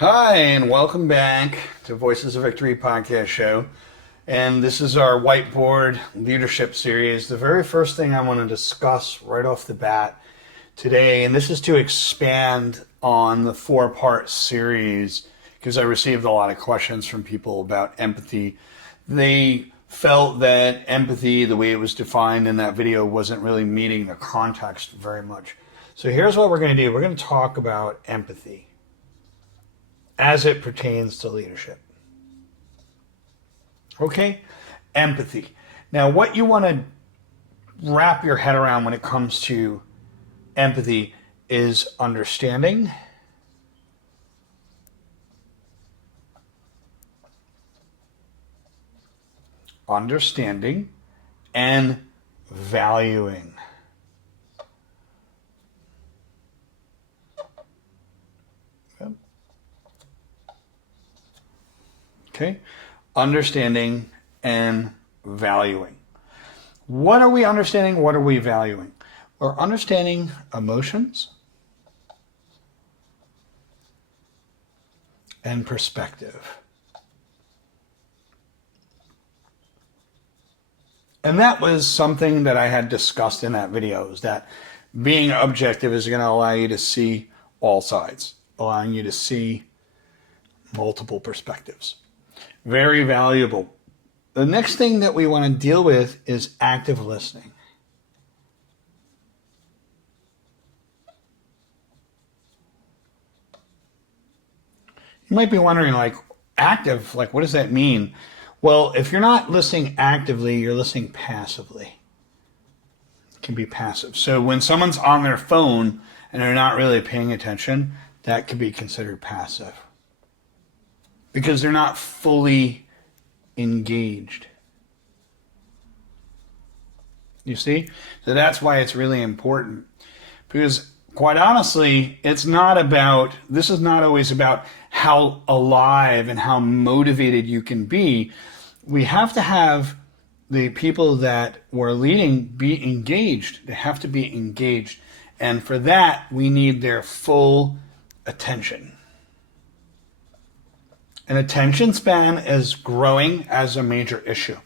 Hi, and welcome back to Voices of Victory podcast show. And this is our whiteboard leadership series. The very first thing I want to discuss right off the bat today, and this is to expand on the four-part series because I received a lot of questions from people about empathy. They felt that empathy, the way it was defined in that video, wasn't really meeting the context very much. So here's what we're going to do. We're going to talk about empathy as it pertains to leadership. Okay? Empathy. Now, what you want to wrap your head around when it comes to empathy is understanding, and valuing. Okay, understanding and valuing. What are we understanding? What are we valuing? We're understanding emotions and perspective. And that was something that I had discussed in that video, is that being objective is going to allow you to see all sides, allowing you to see multiple perspectives. Very valuable. The next thing that we want to deal with is active listening. You might be wondering, active, what does that mean? Well, if you're not listening actively, you're listening passively. It can be passive. So when someone's on their phone and they're not really paying attention, that could be considered passive, because they're not fully engaged. You see? So that's why it's really important. Because quite honestly, this is not always about how alive and how motivated you can be. We have to have the people that we're leading be engaged. They have to be engaged. And for that, we need their full attention. And attention span is growing as a major issue.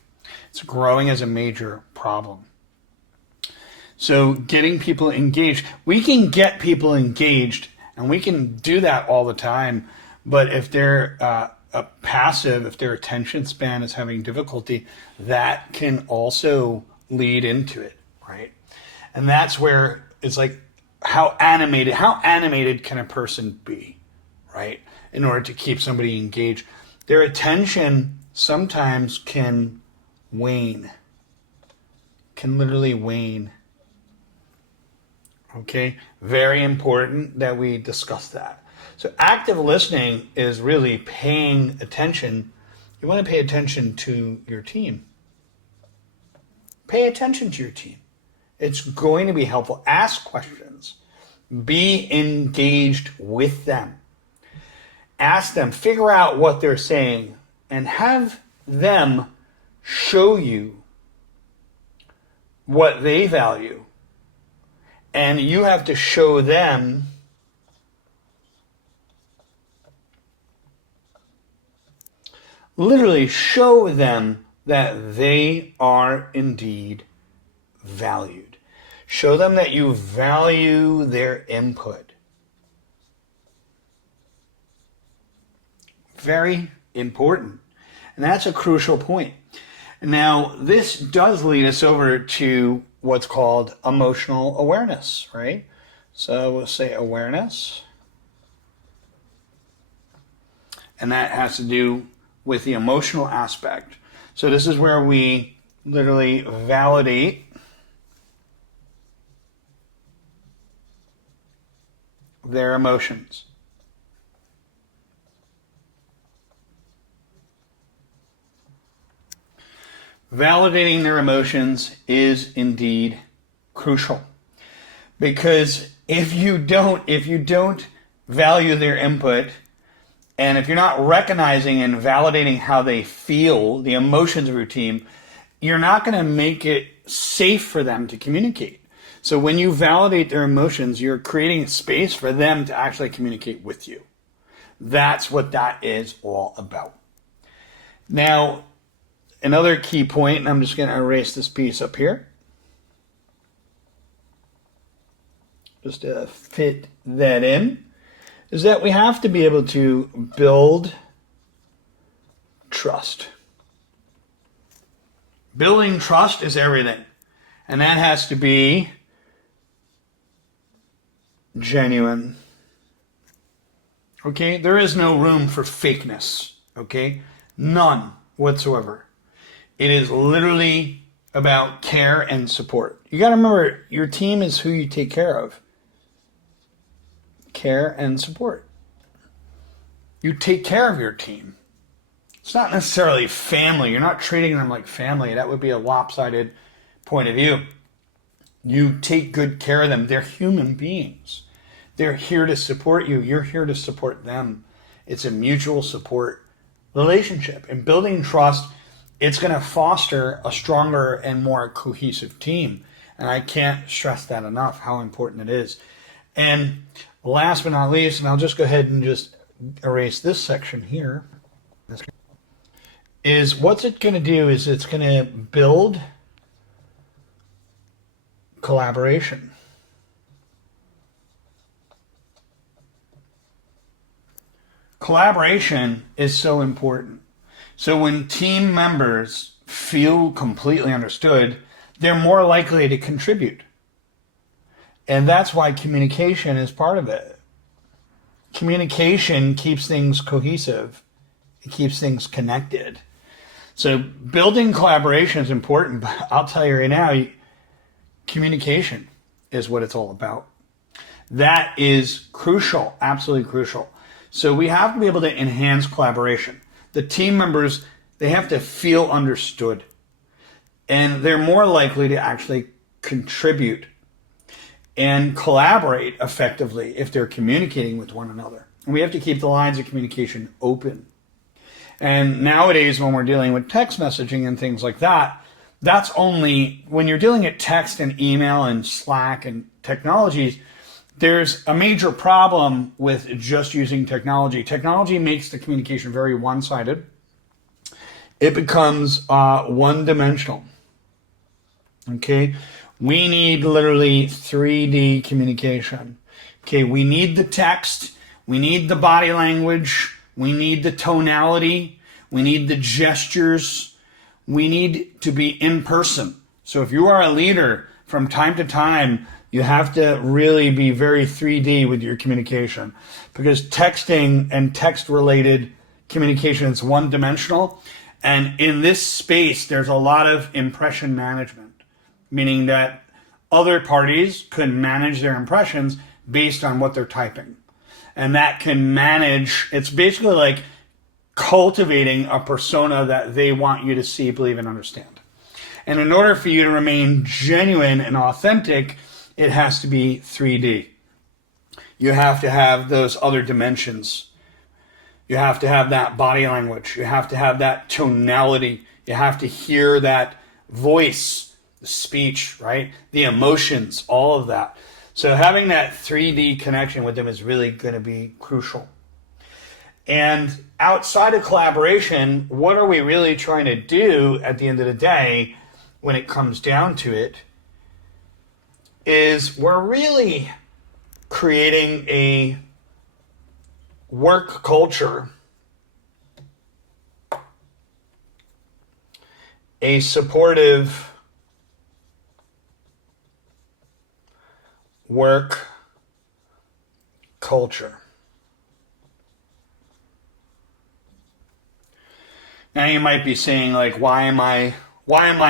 It's growing as a major problem. So getting people engaged, we can get people engaged, and we can do that all the time. But if they're passive, if their attention span is having difficulty, that can also lead into it, right? And that's where it's like, how animated can a person be, right? In order to keep somebody engaged. Their attention sometimes can wane, can literally wane. Okay, very important that we discuss that. So active listening is really paying attention. You want to pay attention to your team. Pay attention to your team. It's going to be helpful. Ask questions. Be engaged with them. Ask them, figure out what they're saying, and have them show you what they value. And you have to show them show them that they are indeed valued. Show them that you value their input. Very important. And that's a crucial point. Now, this does lead us over to what's called emotional awareness, right? So we'll say awareness. And that has to do with the emotional aspect. So this is where we literally validate their emotions. Validating their emotions is indeed crucial, because if you don't value their input, and if you're not recognizing and validating how they feel, the emotions of your team, you're not going to make it safe for them to communicate. So when you validate their emotions, you're creating space for them to actually communicate with you. That's what that is all about. Now, another key point, and I'm just going to erase this piece up here, just to fit that in, is that we have to be able to build trust. Building trust is everything. And that has to be genuine. Okay? There is no room for fakeness. Okay? None whatsoever. It is literally about care and support. You got to remember, your team is who you take care of. Care and support. You take care of your team. It's not necessarily family. You're not treating them like family. That would be a lopsided point of view. You take good care of them. They're human beings. They're here to support you. You're here to support them. It's a mutual support relationship. And building trust, it's going to foster a stronger and more cohesive team. And I can't stress that enough, how important it is. And last but not least, and I'll just go ahead and just erase this section here, is what's it going to do is it's going to build collaboration. Collaboration is so important. So when team members feel completely understood, they're more likely to contribute. And that's why communication is part of it. Communication keeps things cohesive. It keeps things connected. So building collaboration is important, but I'll tell you right now, communication is what it's all about. That is crucial, absolutely crucial. So we have to be able to enhance collaboration. The team members, they have to feel understood. And they're more likely to actually contribute and collaborate effectively if they're communicating with one another. And we have to keep the lines of communication open. And nowadays, when we're dealing with text messaging and things like that, that's only when you're dealing at text and email and Slack and technologies, there's a major problem with just using technology. Technology makes the communication very one-sided. It becomes one-dimensional. Okay? We need literally 3D communication. Okay, we need the text, we need the body language, we need the tonality, we need the gestures, we need to be in person. So if you are a leader, from time to time, you have to really be very 3D with your communication, because texting and text-related communication is one-dimensional. And in this space, there's a lot of impression management, meaning that other parties can manage their impressions based on what they're typing. And that can manage, it's basically like cultivating a persona that they want you to see, believe, and understand. And in order for you to remain genuine and authentic, it has to be 3D. You have to have those other dimensions. You have to have that body language. You have to have that tonality. You have to hear that voice, the speech, right? The emotions, all of that. So having that 3D connection with them is really going to be crucial. And outside of collaboration, what are we really trying to do at the end of the day when it comes down to it is we're really creating a work culture, a supportive work culture. Now you might be saying, like, why am I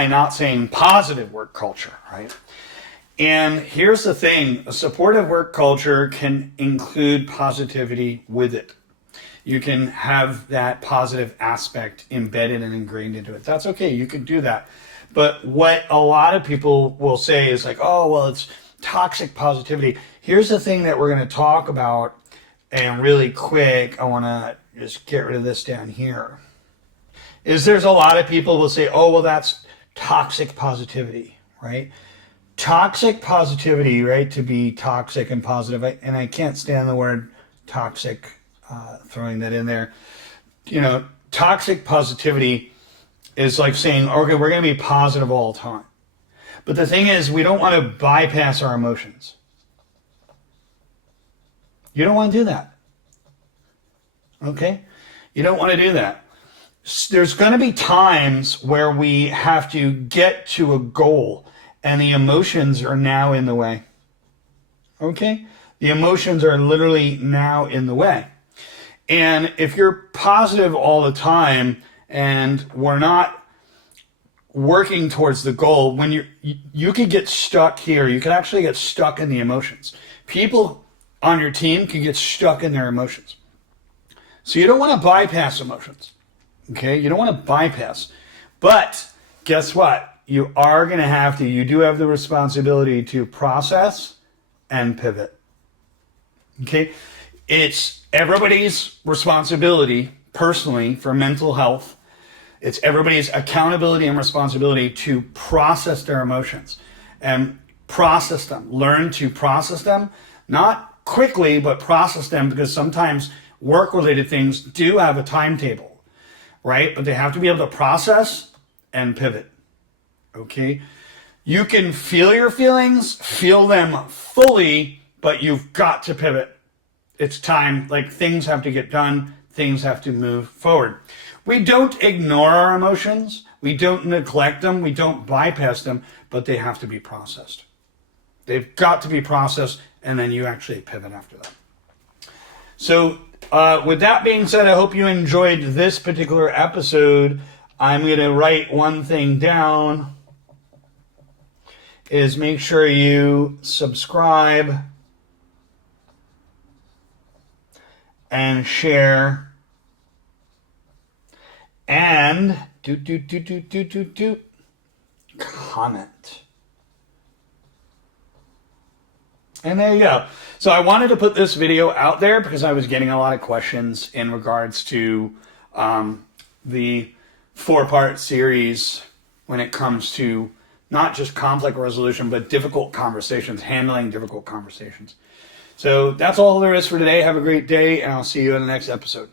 not saying positive work culture, right? And here's the thing, a supportive work culture can include positivity with it. You can have that positive aspect embedded and ingrained into it. That's okay, you can do that. But what a lot of people will say is like, oh, well, it's toxic positivity. Here's the thing that we're going to talk about, and really quick, I want to just get rid of this down here, is there's a lot of people will say, oh, well, that's toxic positivity, right? Toxic positivity, right, to be toxic and positive, and I can't stand the word toxic. throwing that in there. You know, toxic positivity is like saying, okay, we're going to be positive all the time. But the thing is, we don't want to bypass our emotions. You don't want to do that. Okay? You don't want to do that. There's going to be times where we have to get to a goal and the emotions are now in the way. Okay? The emotions are literally now in the way. And if you're positive all the time and we're not working towards the goal, when you could get stuck here. You could actually get stuck in the emotions. People on your team can get stuck in their emotions. So you don't want to bypass emotions. Okay? You don't want to bypass. But guess what? You are going to have to, you do have the responsibility to process and pivot. Okay? It's everybody's responsibility personally for mental health. It's everybody's accountability and responsibility to process their emotions and process them. Learn to process them, not quickly, but process them, because sometimes work-related things do have a timetable, right? But they have to be able to process and pivot, okay? You can feel your feelings, feel them fully, but you've got to pivot. It's time. Like, things have to get done. Things have to move forward. We don't ignore our emotions. We don't neglect them. We don't bypass them, but they have to be processed. They've got to be processed, and then you actually pivot after that. So with that being said, I hope you enjoyed this particular episode. I'm going to write one thing down, is make sure you subscribe and share and comment. And there you go. So I wanted to put this video out there because I was getting a lot of questions in regards to the 4-part series when it comes to not just conflict resolution, but difficult conversations, handling difficult conversations. So that's all there is for today. Have a great day, and I'll see you in the next episode.